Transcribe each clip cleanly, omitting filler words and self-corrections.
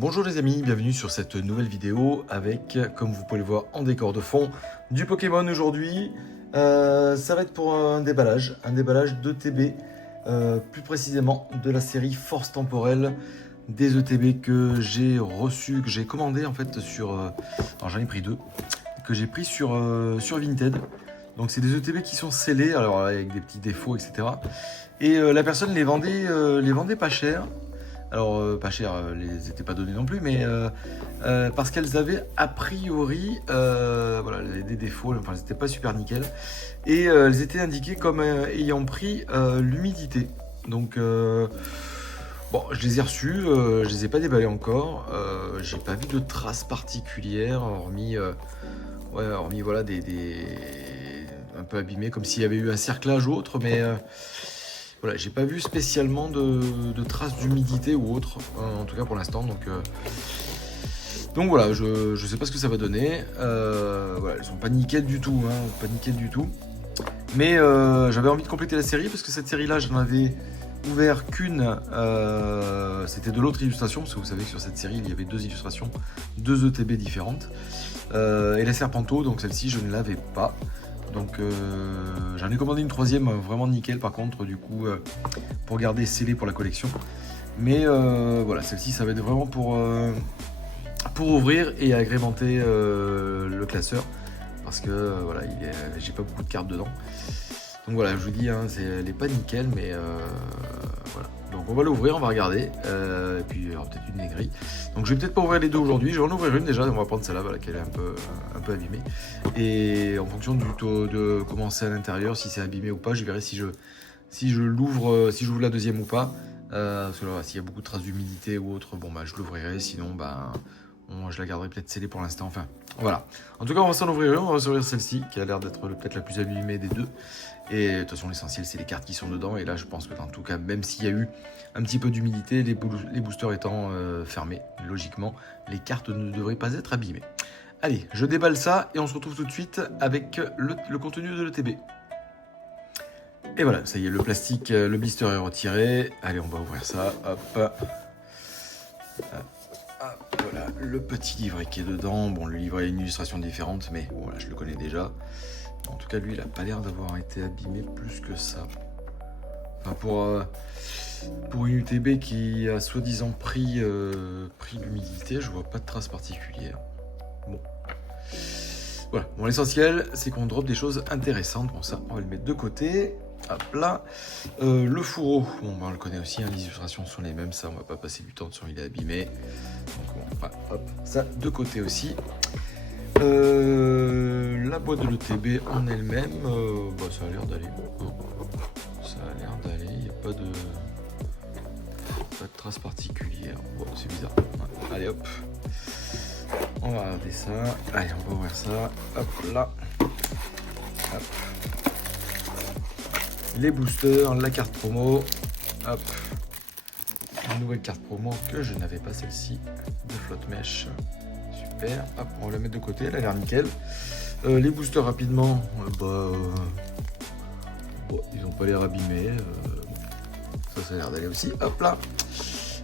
Bonjour les amis, bienvenue sur cette nouvelle vidéo avec, comme vous pouvez le voir en décor de fond, du Pokémon aujourd'hui. Ça va être pour un déballage d'ETB, plus précisément de la série Force Temporelle, des ETB que j'ai reçus, que j'ai commandé en fait sur... alors j'en ai pris deux, que j'ai pris sur Vinted. Donc c'est des ETB qui sont scellés, alors avec des petits défauts, etc. Et la personne les vendait pas cher. Alors, pas cher, les étaient pas donnés non plus, mais parce qu'elles avaient a priori voilà, des défauts, enfin, elles n'étaient pas super nickel. Et elles étaient indiquées comme ayant pris l'humidité. Donc, bon, je les ai reçues, je les ai pas déballées encore. J'ai pas vu de traces particulières, hormis voilà, un peu abîmés, comme s'il y avait eu un cerclage ou autre, mais. Voilà, j'ai pas vu spécialement de traces d'humidité ou autre, en tout cas pour l'instant. Donc voilà, je sais pas ce que ça va donner. Voilà, elles sont pas nickel du tout, hein, pas nickel du tout. Mais j'avais envie de compléter la série parce que cette série-là, j'en avais ouvert qu'une. C'était de l'autre illustration, parce que vous savez que sur cette série, il y avait deux illustrations, deux ETB différentes. Et la Serpento, donc celle-ci, je ne l'avais pas. Donc j'en ai commandé une troisième vraiment nickel par contre du coup pour garder scellé pour la collection. Mais voilà, celle-ci ça va être vraiment pour ouvrir et agrémenter le classeur. Parce que voilà, j'ai pas beaucoup de cartes dedans. Donc voilà, je vous dis, hein, elle est pas nickel, mais voilà. Donc on va l'ouvrir, on va regarder, et puis il y aura peut-être une aigrie. Donc je vais peut-être pas ouvrir les deux aujourd'hui, je vais en ouvrir une déjà, on va prendre celle-là, voilà, qui est un peu abîmée. Et en fonction du taux de comment c'est à l'intérieur, si c'est abîmé ou pas, je verrai si je l'ouvre, si j'ouvre la deuxième ou pas. Parce que là, s'il y a beaucoup de traces d'humidité ou autre, bon bah je l'ouvrirai, sinon bah je la garderai peut-être scellée pour l'instant, enfin voilà. En tout cas on va s'en ouvrir une, on va s'ouvrir celle-ci, qui a l'air d'être peut-être la plus abîmée des deux. Et de toute façon l'essentiel c'est les cartes qui sont dedans, et là je pense que en tout cas même s'il y a eu un petit peu d'humidité, les boosters étant fermés, logiquement les cartes ne devraient pas être abîmées. Allez, je déballe ça et on se retrouve tout de suite avec le contenu de l'ETB. Et voilà, ça y est, le plastique, le blister est retiré. Allez, on va ouvrir ça, hop. Voilà, le petit livret qui est dedans. Bon, le livret a une illustration différente, mais voilà, je le connais déjà. En tout cas, lui, il a pas l'air d'avoir été abîmé plus que ça. Enfin, pour une UTB qui a soi-disant pris l'humidité, je vois pas de traces particulières. Bon. Voilà, bon, l'essentiel, c'est qu'on drop des choses intéressantes. Bon, ça, on va le mettre de côté. Hop là. Le fourreau, bon, on le connaît aussi, hein, les illustrations sont les mêmes, ça, on va pas passer du temps dessus, il est abîmé. Donc, bon, voilà, hop, ça de côté aussi. La boîte de l'ETB en elle-même, bah, ça a l'air d'aller. Ça a l'air d'aller, il n'y a pas de traces particulières. Bon, c'est bizarre. Ouais, allez, hop. On va regarder ça. Allez, on va ouvrir ça. Hop là. Hop. Les boosters, la carte promo. Hop. Une nouvelle carte promo que je n'avais pas, celle-ci. De flotte mèche. Super. Hop, on va la mettre de côté. Elle a l'air nickel. Les boosters rapidement. Bon, ils n'ont pas l'air abîmés. Ça a l'air d'aller aussi. Hop là.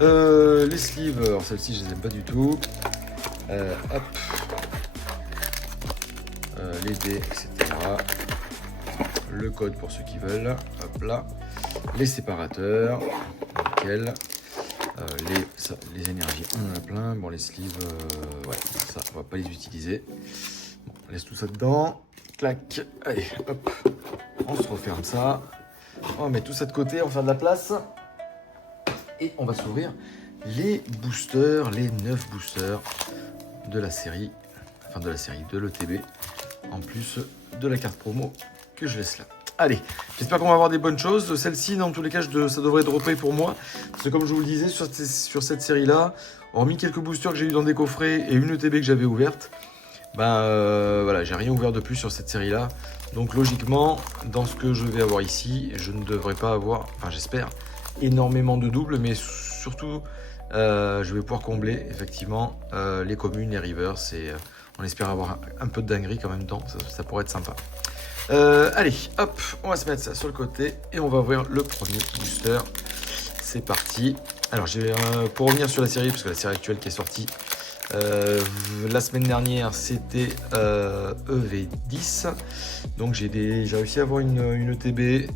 Les sleeves. Alors celles-ci, je les aime pas du tout. Hop. Les dés, etc. Le code pour ceux qui veulent. Hop là. Les séparateurs. Nickel. Les énergies, on en a plein. Bon, les sleeves, ouais, ça, on va pas les utiliser. Bon, on laisse tout ça dedans. Clac. Allez, hop. On se referme ça. On va mettre tout ça de côté, on va faire de la place. Et on va s'ouvrir les boosters, les 9 boosters de la série, enfin de la série de l'ETB, en plus de la carte promo que je laisse là. Allez, j'espère qu'on va avoir des bonnes choses. Celle-ci, dans tous les cas, ça devrait dropper pour moi. Parce que comme je vous le disais, sur cette série-là, hormis quelques boosters que j'ai eu dans des coffrets et une ETB que j'avais ouverte, ben voilà, j'ai rien ouvert de plus sur cette série-là. Donc logiquement, dans ce que je vais avoir ici, je ne devrais pas avoir, enfin j'espère, énormément de doubles, mais surtout, je vais pouvoir combler effectivement les communes, les rivers, et on espère avoir un peu de dinguerie quand même dedans, ça pourrait être sympa. Allez, hop, on va se mettre ça sur le côté et on va ouvrir le premier booster. C'est parti. Alors, pour revenir sur la série, parce que la série actuelle qui est sortie la semaine dernière, c'était EV10. Donc, j'ai réussi à avoir une ETB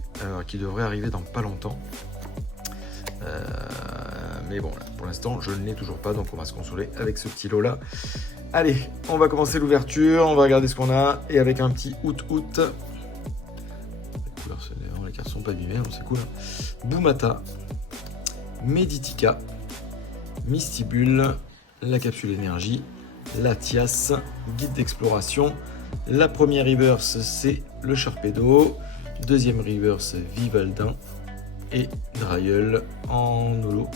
qui devrait arriver dans pas longtemps. Mais bon, là, pour l'instant, je ne l'ai toujours pas, donc on va se consoler avec ce petit lot-là. Allez, on va commencer l'ouverture, on va regarder ce qu'on a, et avec un petit août. Les cartes sont pas abîmées, donc c'est cool. Boumata, Meditica, Mystibule, la capsule énergie, Latias, guide d'exploration. La première reverse, c'est le Sharpedo. Deuxième reverse, Vivaldin. Et Dryel en holo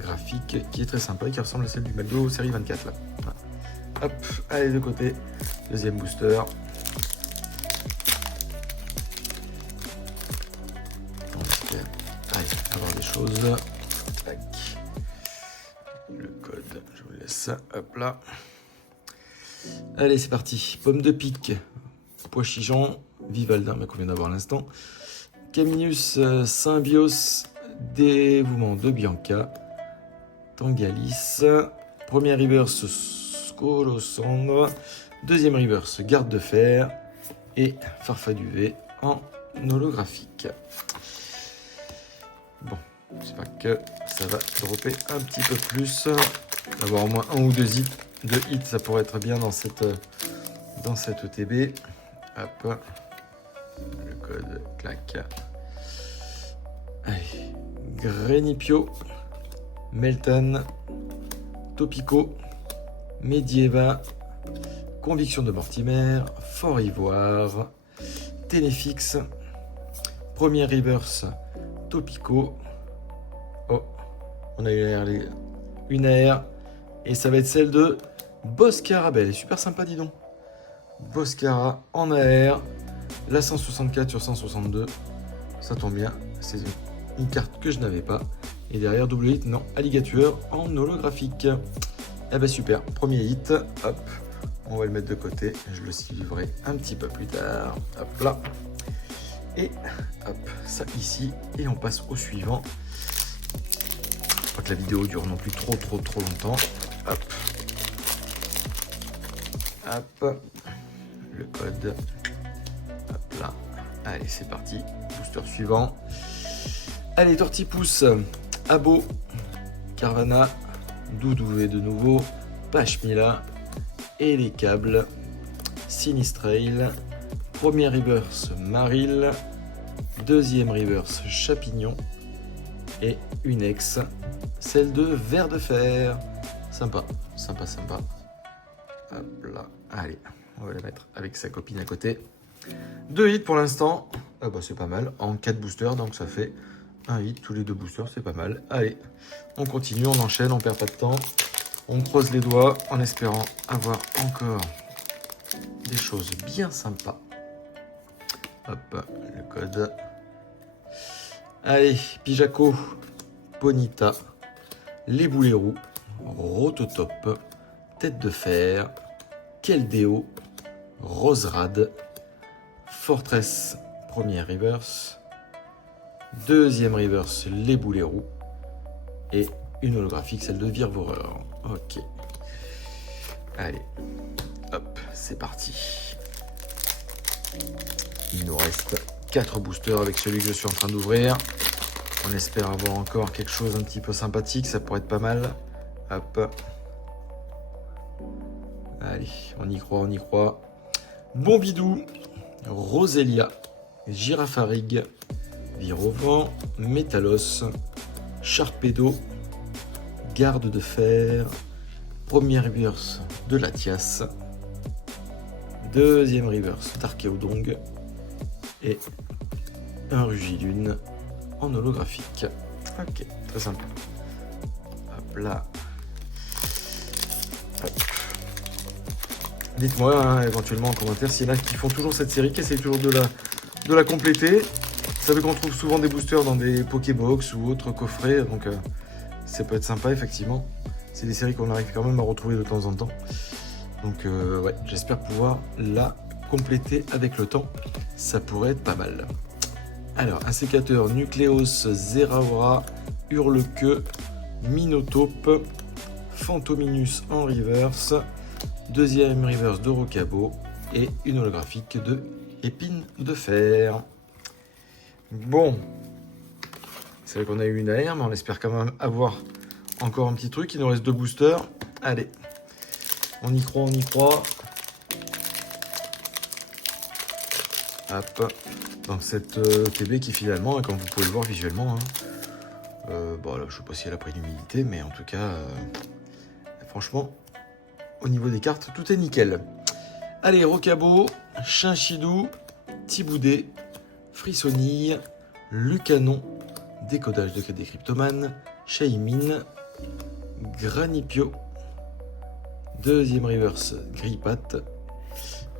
graphique qui est très sympa et qui ressemble à celle du McDo série 24 là. Voilà. Hop, allez de côté. Deuxième booster. On espère avoir des choses. Tac. Le code, je vous laisse. Hop là. Allez, c'est parti. Pomme de pique, pois chichon, Vivaldin, qu'on vient d'avoir à l'instant. Caminus Symbios, dévouement de Bianca, Tangalis, première reverse Scolosandre, deuxième reverse Garde de Fer et Farfaduvé en holographique. Bon, j'espère que ça va dropper un petit peu plus, avoir au moins un ou deux hits, ça pourrait être bien dans cette ETB. Hop. Le code, clac. Allez. Grenipio, Meltan, Topico, Medieva, Conviction de Mortimer, Fort Ivoire, Téléfix, première reverse, Topico. Oh, on a une AR, et ça va être celle de Boscara. Elle est super sympa, dis donc. Boscara en AR. La 164 sur 162, ça tombe bien, c'est une carte que je n'avais pas. Et derrière, double hit, non, alligator en holographique. Eh ben super, premier hit, hop, on va le mettre de côté, je le suivrai un petit peu plus tard, hop là. Et hop, ça ici, et on passe au suivant. Pas que la vidéo dure non plus trop longtemps. Hop, hop, le code. Hop là, allez c'est parti, booster suivant. Allez, Tortipousse, Abo, Carvana, Doudouvé de nouveau, Pashmila, et les câbles, Sinistrail, première reverse Maril, deuxième reverse Chapignon, et une ex, celle de Ver de Fer. Sympa. Hop là, allez, on va la mettre avec sa copine à côté. 2 hits pour l'instant, ah bah c'est pas mal, en 4 boosters, donc ça fait un hit tous les 2 boosters, c'est pas mal. Allez, on continue, on enchaîne, on perd pas de temps, on croise les doigts en espérant avoir encore des choses bien sympas. Hop, le code. Allez, Pijaco, Ponita, les boulets roux, Rototop, Tête de Fer, Keldeo, Roserad, Fortress, première reverse, deuxième reverse, les boulets roux, et une holographique, celle de Virvoreur. Ok. Allez, hop, c'est parti. Il nous reste 4 boosters avec celui que je suis en train d'ouvrir. On espère avoir encore quelque chose un petit peu sympathique, ça pourrait être pas mal. Hop. Allez, on y croit. Bombidou, Roselia, Girafarig, Virovent, Métalos, Sharpedo, Garde de Fer, première reverse de Latias, deuxième reverse d'Archaeodong et un Rugilune en holographique. Ok, très sympa. Hop là. Hop. Dites-moi hein, éventuellement en commentaire s'il y en a qui font toujours cette série, qui essayent toujours de la compléter. Vous savez qu'on trouve souvent des boosters dans des Pokébox ou autres coffrets, donc ça peut être sympa effectivement. C'est des séries qu'on arrive quand même à retrouver de temps en temps. Donc ouais, j'espère pouvoir la compléter avec le temps. Ça pourrait être pas mal. Alors, un sécateur Nucleos, Zeraora, Hurlequeux, Minotaupe, Fantominus en reverse, deuxième reverse de Rocabo et une holographique de Épine de Fer. Bon, c'est vrai qu'on a eu une AR, mais on espère quand même avoir encore un petit truc. Il nous reste 2 boosters. Allez, on y croit, on y croit. Hop, donc cette TB qui finalement, comme vous pouvez le voir visuellement, bon là, je sais pas si elle a pris l'humidité, mais en tout cas, franchement, au niveau des cartes, tout est nickel. Allez, Rocabo, Chinchidou, Thiboudet, Frissonille, Lucanon, décodage de des cryptomanes, Shaymin, Granipio, deuxième reverse Gripat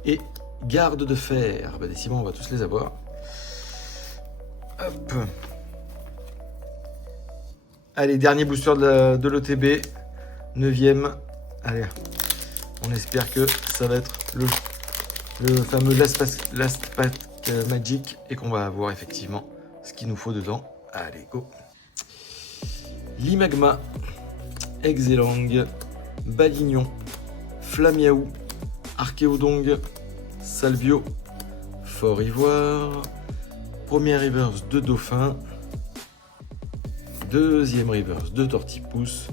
et Garde de Fer. Bah, décidément, on va tous les avoir. Hop. Allez, dernier booster de l'OTB, 9e. Allez, on espère que ça va être le fameux Last Pack Magic et qu'on va avoir effectivement ce qu'il nous faut dedans. Allez, go. Limagma, Exelang, Balignon, Flamiaou, Archéodong, Salvio, Fort Ivoire, première reverse de Dauphin, deuxième reverse de Tortipousse.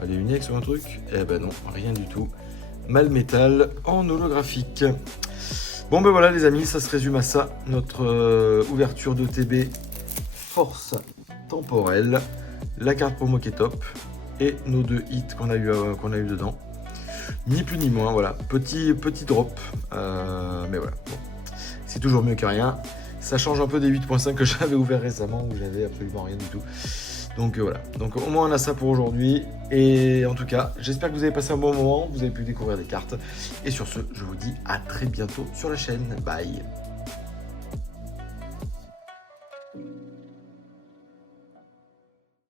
Allez, une X ou un truc? Eh ben non, rien du tout. Malmétal en holographique. Bon ben voilà les amis, ça se résume à ça, notre ouverture de TB Force Temporelle, la carte promo qui est top et nos 2 hits qu'on a eu dedans. Ni plus ni moins, voilà, petit drop, mais voilà, bon. C'est toujours mieux que rien. Ça change un peu des 8.5 que j'avais ouvert récemment où j'avais absolument rien du tout. Donc voilà, donc au moins on a ça pour aujourd'hui. Et en tout cas, j'espère que vous avez passé un bon moment, vous avez pu découvrir des cartes. Et sur ce, je vous dis à très bientôt sur la chaîne. Bye.